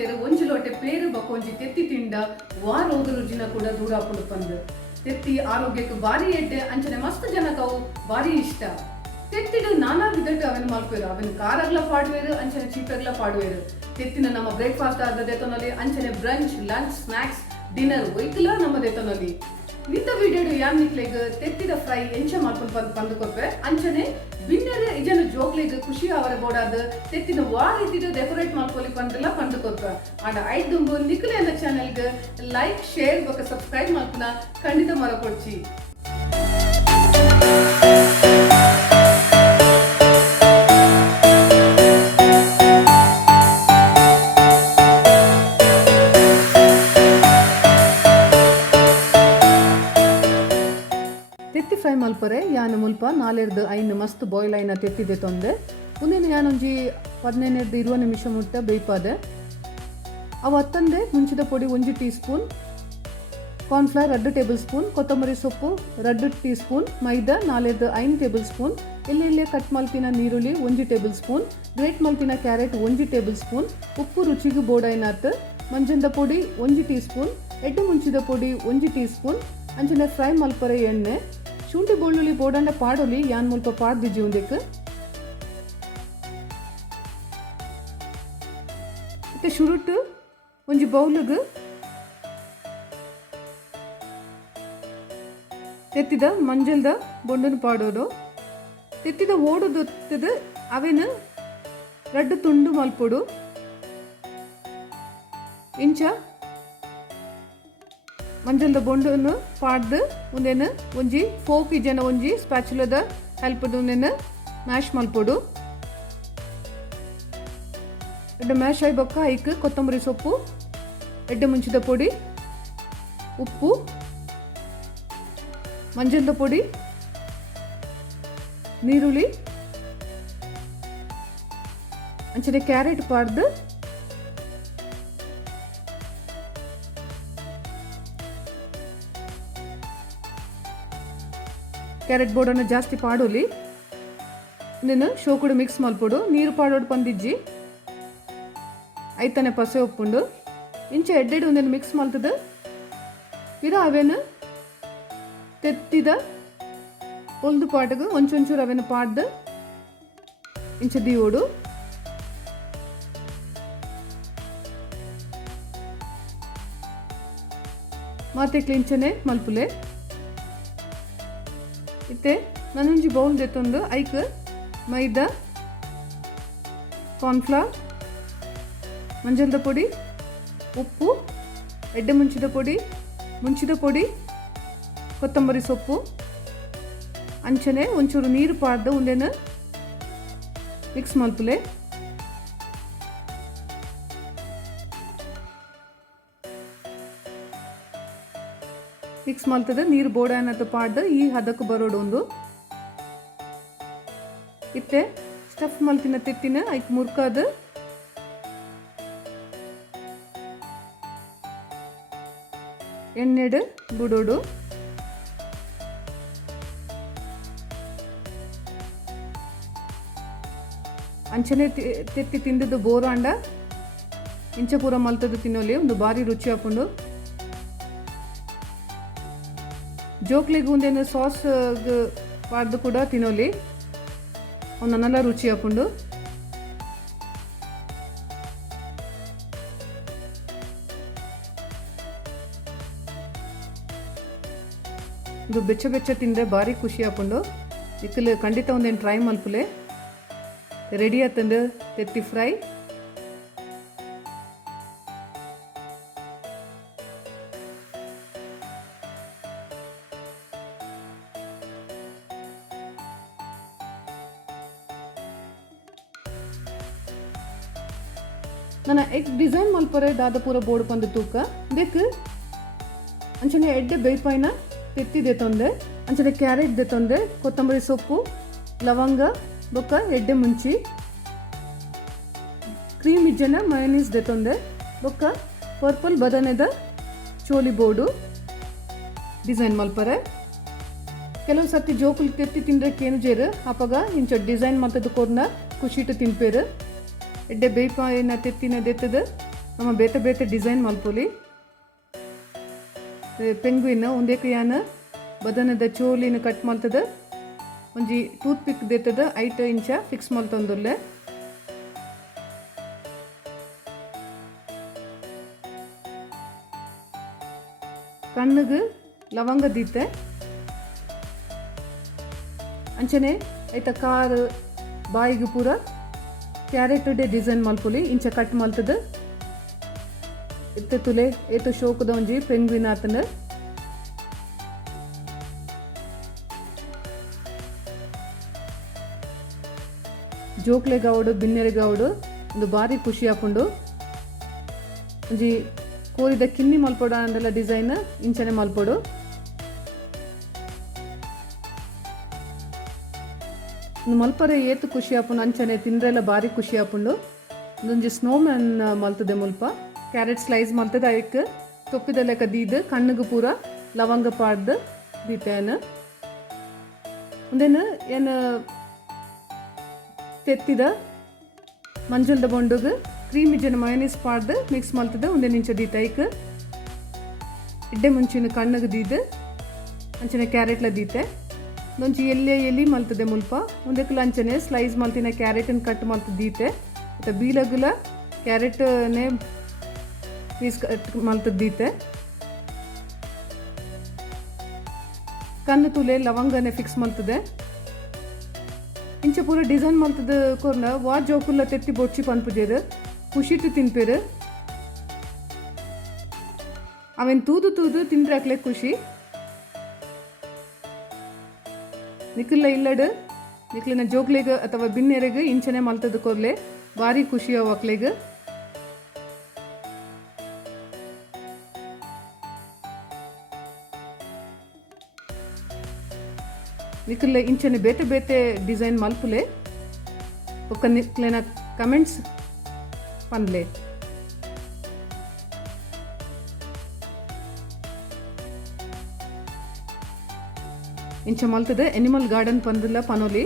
ಮಲ್ತೇರು ಒಂಜಿ ಲೋಟೆ ಪೇರು ಬಕೊಂಜಿ ತೆತ್ತಿ ತಿಂಡ ವಾರ ರೋಗ ರುಜಿನ ಕೂಡ ದೂರ ಪುಂಡು ಪಂದು ತೆತ್ತಿ ಆರೋಗ್ಯಕ್ಕೆ ಬಾರಿ ಎಡ್ಡೆ ಅಂಚನೆ ಮಸ್ತ್ ಜನಕವು ಬಾರಿ ಇಷ್ಟ ತೆತ್ತಿಡು ನಾನಾ ವಿಧಟ್ಟು ಅವನು ಮಲ್ಪೇರು ಅವನು ಕಾರಾಗ್ಲ ಪಾಡುವೇರು ಅಂಚನೆ ಚೀಪೆಗ್ಲ ಪಾಡುವೇರು ತೆತ್ತಿನ ನಮ್ಮ ಬ್ರೇಕ್ಫಾಸ್ಟ್ ಆದ ದೇತನಲ್ಲಿ ಅಂಚನೆ ಬ್ರಂಚ್ ಲಂಚ್ ಸ್ನಾಕ್ಸ್ ಡಿನ್ನರ್ ಒಯ್ಕಲ ನಮ್ಮ ದೇತನಲ್ಲಿ ನಿಂತ ವಿಡಿಯೋ ಯಾನ್ ನಿಕ್ಲೆಗ್ ತೆತ್ತಿದ ಫ್ರೈ ಎಂಚ ಮಾಡ್ಕೊಂಡು ಬಂದು ಕೊಪ್ಪೆ ಅಂಚನೆ ಬಿನ್ನರ್ ಇಜನ ಜೋಕ್ಲೆಗ್ ಖುಷಿ ಅವರ ಬೋಡಾದ ತೆತ್ತಿನ ವಾರ ಇದ್ದಿದ್ದು ಡೆಕೋರೇಟ್ ಮಾಡ್ಕೊಳ್ಳಿ ಪಂದೆಲ್ಲ ಪಂದು ಕೊಪ್ಪೆ ಆಡ ಐದುಂಬು ನಿಖಲೆ ಅನ್ನೋ ಚಾನೆಲ್ಗೆ ಲೈಕ್ ಶೇರ್ ಬೊಕ್ಕ ಸಬ್ಸ್ಕ್ರೈಬ್ ಮಾಡ್ಕೊನ ಖಂಡಿತ ಮರಕೊಡ್ಚಿ ತೆತ್ತಿ ಫ್ರೈ ಮಲ್ಪರೆ ಯಾನು ಮುಲ್ಪ 4-5 ಮಸ್ತ್ ಬಾಯ್ಲ್ ಐನ ತೆತ್ತಿದೆ ತೊಂದೆ ಮುಂದಿನ ಯಾನೊಂಜಿ 15-20 ನಿಮಿಷ ಮುಟ್ಟ ಬೇಯ್ಪಾದೆ ಅವು ಹತ್ತಂದೆ ಮುಂಚಿದ ಪೊಡಿ 1 teaspoon cornflour 2 tablespoon ಕೊತ್ತಂಬರಿ ಸೊಪ್ಪು 2 ಟೀ ಸ್ಪೂನ್ ಮೈದಾ 4-5 ಟೇಬಲ್ ಸ್ಪೂನ್ ಎಳ್ಳೆಳ್ಳೆ ಕಟ್ ಮಲ್ಪಿನ ನೀರುಳ್ಳಿ 1 ಟೇಬಲ್ ಸ್ಪೂನ್ ಗ್ರೇಟ್ ಮಲ್ಪಿನ ಕ್ಯಾರೆಟ್ 1 ಟೇಬಲ್ ಸ್ಪೂನ್ ಉಪ್ಪು ರುಚಿಗೆ ಬೋಡೈನಾತ್ ಮಂಜಂದ ಪೊಡಿ 1 ಟೀ ಸ್ಪೂನ್ ಎಡ್ಡು ಮುಂಚಿದ ಪೊಡಿ 1 ಟೀ ಸ್ಪೂನ್ ಅಂಚನೆ ಫ್ರೈ ಮಲ್ಪರೆ ಎಣ್ಣೆ ಶುಂಠಿ ಬೆಳ್ಳುಳ್ಳಿ ಬೋಡಂಡ ಪಾಡೊಲಿ ಯಾನ್ ಮುಲ್ಪ ಪಾಡ್ದಿಜ್ಜಿ ಉಂದೆಕ್ ಮತ್ತೆ ಶುರುಟ್ ಒಂಜಿ ಬೌಲ್ಗ್ ತೆತ್ತಿದ ಮಂಜಲ್ದ ಬೊಂಡನ ಪಾಡೋಡು ತೆತ್ತಿದ ಓಡುದೊತ್ತದ ಅವೆನ 2 ತುಂಡು ಮಲ್ಪೊಡು ಇಂಚ ಮಂಜಲ್ದ ಬೊಂಡನ್ನು ಪಾಡ್ದು ಉಂದೇನು ಒಂಜಿ ಫೋಕ್ ಇಜನ ಒಂಜಿ ಸ್ಪ್ಯಾಚುಲದ ಹೆಲ್ಪದ ಉಂದೇನು ಮ್ಯಾಶ್ ಮಲ್ಪೊಡು ಎಡ್ಡೆ ಮ್ಯಾಶ್ ಆಯ್ ಬೊಕ್ಕ ಐಕ್ ಕೊತ್ತಂಬರಿ ಸೊಪ್ಪು ಎಡ್ಡೆ ಮುಂಚಿದ ಪೊಡಿ ಉಪ್ಪು ಮಂಜಲ್ದ ಪೊಡಿ ನೀರುಳ್ಳಿ ಅಂಚನೆ ಕ್ಯಾರೆಟ್ ಪಾಡ್ದು ಕ್ಯಾರೆಟ್ ಬೋರ್ಡನ್ನು ಜಾಸ್ತಿ ಪಾಡೋಲಿ ನೀನು ಶೋಕುಡು ಮಿಕ್ಸ್ ಮಲ್ಪೊಡು ನೀರು ಪಾಡೋಡು ಪಂದಿಜ್ಜಿ ಐತನೆ ಪಸೆ ಉಪ್ಪುಂಡು ಇಂಚ ಎಡ್ಡೆಡು ಒಂದೇನು ಮಿಕ್ಸ್ ಮಲ್ತದ ಇರ ಅವೇನು ತೆತ್ತಿದ ಒಲ್ದು ಪಾಟಗು ಒಂಚೂರು ಅವೇನು ಪಾಡ್ದು ಇಂಚ ದೀವೋಡು ಮಾತೆ ಕ್ಲಿಂಚನೆ ಮಲ್ಪುಲೆ ಇತ್ತೆ ನಾನೊಂಜಿ ಬೌಲ್ ದೆತ್ತೊಂದು ಐಕ್ ಮೈದಾ ಕಾರ್ನ್ಫ್ಲವರ್ ಮಂಜಲ್ದ ಪೊಡಿ ಉಪ್ಪು ಎಡ್ಡೆ ಮುಂಚಿದ ಪೊಡಿ ಕೊತ್ತಂಬರಿ ಸೊಪ್ಪು ಅಂಚನೆ ಒಂಚೂರು ನೀರು ಪಾಡ್ದು ಉಂದೇನು ಮಿಕ್ಸ್ ಮಲ್ಪುಲೆ ಮಿಕ್ಸ್ ಮಲ್ತದ ನೀರು ಬೋಡ ಅನ್ನತ್ತು ಪಾಡ್ದು ಈ ಹದಕ್ಕೆ ಬರೋಡು ಒಂದು ಇತ್ತೆ ಸ್ಟಫ್ ಮಲ್ತಿನ ತೆತ್ತಿನ ಐಕ್ ಮುರ್ಕಾದ ಎಣ್ಣೆಡು ಬಿಡೋಡು ಅಂಚನೆ ತೆತ್ತಿ ತಿಂದದ್ದು ಬೋರಾಂಡ ಇಂಚ ಪೂರ ಮಲ್ತದ್ದು ತಿನ್ನೋಲಿ ಒಂದು ಬಾರಿ ರುಚಿ ಹಾಕೊಂಡು ಜೋಕ್ಲಿಗೆ ಒಂದೇನು ಸಾಸ್ ಪಾಡ್ದು ಕೂಡ ತಿನ್ನೋಲಿ ಒಂದನ್ನೆಲ್ಲ ರುಚಿ ಹಾಕೊಂಡು ಇದು ಬೆಚ್ಚ ತಿಂದರೆ ಭಾರಿ ಖುಷಿ ಹಾಕೊಂಡು ಇಕ್ಕಲು ಖಂಡಿತ ಒಂದೇನು ಟ್ರೈ ಮಲ್ಪುಲೆ ರೆಡಿ ಆತಂದು ತೆತ್ತಿ ಫ್ರೈ ನನ್ನ ಎಗ್ ಡಿಸೈನ್ ಮಲ್ಪರೆ ದಾದ ಪೂರ ಬೋರ್ಡ್ ಪಂದು ತೂಕ ದೇಕ್ ಅಂಚನೆ ಎಡ್ಡೆ ಬೇಯ್ಪಾಯಿನ ತೆತ್ತಿದೆ ತೊಂದೆ ಅಂಚನೆ ಕ್ಯಾರೆಟ್ ದೆ ತೊಂದೆ ಕೊತ್ತಂಬರಿ ಸೊಪ್ಪು ಲವಂಗ ಬೊಕ್ಕ ಎಡ್ಡೆ ಮುಂಚಿ ಕ್ರೀಮ್ ಇಜ್ಜನ ಮಯೋನೀಸ್ ದೆ ತೊಂದೆ ಬೊಕ್ಕ ಪರ್ಪಲ್ ಬದನೆದ ಚೋಲಿ ಬೋರ್ಡು ಡಿಸೈನ್ ಮಲ್ಪರೆ ಕೆಲವು ಸರ್ತಿ ಜೋಕುಲು ತೆತ್ತಿ ತಿಂದ್ರೆ ಕೇನುಜೇರು ಅಪಗ ಇಂಚ ಡಿಸೈನ್ ಮಲ್ತದ ಕೊರ್ನ ಖುಷಿಟ್ಟು ತಿನ್ಪೇರು ಎಡ್ಡೆ ಬೇಯ್ಪಾಯಿನ ತೆತ್ತಿನ ದೆತ್ತದ ನಮ್ಮ ಬೇತೆ ಬೇತೆ ಡಿಸೈನ್ ಮಲ್ಪೊಲಿ ಪೆಂಗ್ವಿನ್ ಉಂದೇಕ ಯಾನ ಬದನದ ಚೋಲಿನ ಕಟ್ ಮಲ್ತದ ಒಂಜಿ ಟೂತ್ ಪಿಕ್ ದೇತದ 8 ಇಂಚ ಫಿಕ್ಸ್ ಮಲ್ತೊಂದುಲ್ಲೆ ಕಣ್ಣಿಗೆ ಲವಂಗ ದೀತೆ ಅಂಚನೆ ಐತ ಕಾರ್ ಬಾಯಿಗೆ ಪೂರ ಕ್ಯಾರೆಟ್ ಡೆ ಡಿಸೈನ್ ಮಲ್ಪೊಲಿ ಇಂಚ ಕಟ್ ಮಲ್ತದ ಇತ್ತೆ ತುಲೆ ಏತ ಶೋಕದ ಒಂಜಿ ಪೆಂಗ್ವಿನ್ ಆತನ ಜೋಕ್ಲೆ ಗೌಡು ಬಿನ್ನೆರೆ ಗೌಡು ಒಂದು ಬಾರಿ ಖುಷಿ ಆಪುಂಡು ಒಂಜಿ ಕೋರಿದ ಕಿನ್ನಿ ಮಲ್ಪೊಡ ಅಂದೆಲ್ಲ ಡಿಸೈನ್ ಇಂಚನೆ ಮಲ್ಪೊಡು ಮಲ್ಪರೆ ಏತು ಖುಷಿ ಆಪುಂಡು ಅಂಚನೆ ತಿಂದ್ರೆಲ್ಲ ಬಾರಿ ಖುಷಿ ಆಪುಂಡು ಒಂದೊಂಜಿ ಸ್ನೋ ಮ್ಯಾನ್ ಮಲ್ತದೆ ಮುಲ್ಪ ಕ್ಯಾರೆಟ್ ಸ್ಲೈಸ್ ಮಲ್ತದೆ ಅದಕ್ಕೆ ತೊಪ್ಪಿದ ಲೆಕ್ಕ ದೀದು ಕಣ್ಣಿಗೆ ಪೂರ ಲವಂಗ ಪಾಡ್ದು ದೀತೇನು ಒಂದೇನು ಏನು ತೆತ್ತಿದ ಮಂಜುಲ್ದ ಬೊಂಡುಗೆ ಕ್ರೀಮ್ ಇಜ್ಜನ ಮಯೋನೀಸ್ ಪಾಡ್ದು ಮಿಕ್ಸ್ ಮಲ್ತದೆ ಒಂದೇ ಇಂಚ ದೀತ ಐಕ್ ಇಡ್ಡೆ ಮುಂಚಿನ ಕಣ್ಣಿಗೆ ದೀದು ಅಂಚನೆ ಕ್ಯಾರೆಟ್ಲ ದೀತೆ ಒಂಚಿ ಎಲ್ಲಿ ಮಲ್ತದೆ ಮುಲ್ಪ ಒಂದಕ್ಕೆ ಅಂಚನೆ ಸ್ಲೈಸ್ ಮಲ್ತಿನ ಕ್ಯಾರೆಟನ್ನು ಕಟ್ ಮಲ್ತು ದೀತೆ ಮತ್ತು ಬೀಲಗುಲ ಕ್ಯಾರೆಟ್ನೇ ಪೀಸ್ ಕಟ್ ಮಲ್ತದ್ದು ದೀತೆ ಕಣ್ಣು ತುಲೆ ಲವಂಗನೆ ಫಿಕ್ಸ್ ಮಲ್ತದೆ ಇಂಚ ಪೂರ ಡಿಸೈನ್ ಮಲ್ತದ ಕೊರ್ನ ವಾ ಜೋಕುಲ್ಲ ತೆತ್ತಿ ಬೊಚ್ಚಿ ಪನ್ಪುಜೇರು ಖುಷಿಟ್ಟು ತಿನ್ಪೇರು ಅವೇನು ತೂದು ತಿಂದ್ರೆ ಹಾಕ್ಲೆ ಖುಷಿ ನಿಖಿಲ್ಲ ಇಲ್ಲಡು ನಿಖಿಲಿನ ಜೋಕ್ಲೆಗೆ ಅಥವಾ ಬಿನ್ನೆರೆಗೆ ಇಂಚನೆ ಮಲ್ತದ ಕೊರ್ಲೆ ಭಾರಿ ಖುಷಿ ಅವ ಅಕ್ಲೆಗೆ ನಿಖಿಲ್ಲ ಇಂಚನೆ ಬೇತೆ ಬೇತೆ ಡಿಸೈನ್ ಮಲ್ಪುಲೆ ಒಕ್ಕ ನಿಖಿಲಿನ ಕಮೆಂಟ್ಸ್ ಪನ್ಲೆ ಇಂಚ ಮಲ್ತದೆ ಎನಿಮಲ್ ಗಾರ್ಡನ್ ಪಂದಿಲ್ಲ ಪನೋಲಿ